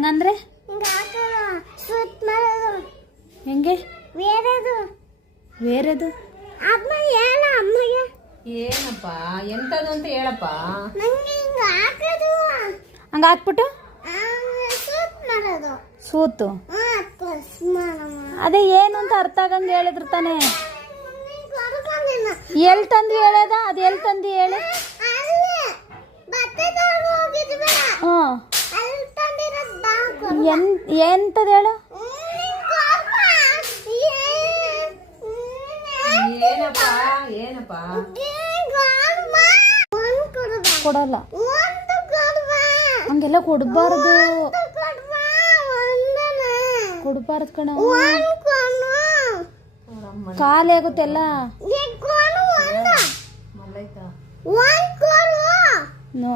ಹಂಗಂದ್ರೆ ಹೆಂಗೆ ಬೇರೆದು ಏನಪ್ಪ ಎಂತದು ಅಂತ ಹೇಳಪ್ಪ. ಹಂಗ ಹಾಕ್ಬಿಟ್ಟು ಸೂತು ಅದೇ ಏನು ಅಂತ ಅರ್ಥ ಆಗಂಗೆ ಹೇಳಿದ್ರು ತಾನೆ. ಎಲ್ಲಿ ತಂದು ಹೇಳದ ಅದು ಎಲ್ಲಿ ತಂದು ಹೇಳಿ. ಎಂತದ ಹೇಳು. ಏನಪ್ಪ ಏನಪ್ಪ ಕೊಡಲ್ಲ ಹಂಗೆಲ್ಲ ಕೊಡಬಾರ್ದು ಕೊಡಬಾರ್ದು ಕಣ. ಖಾಲಿ ಆಗುತ್ತೆಲ್ಲ. ನೋ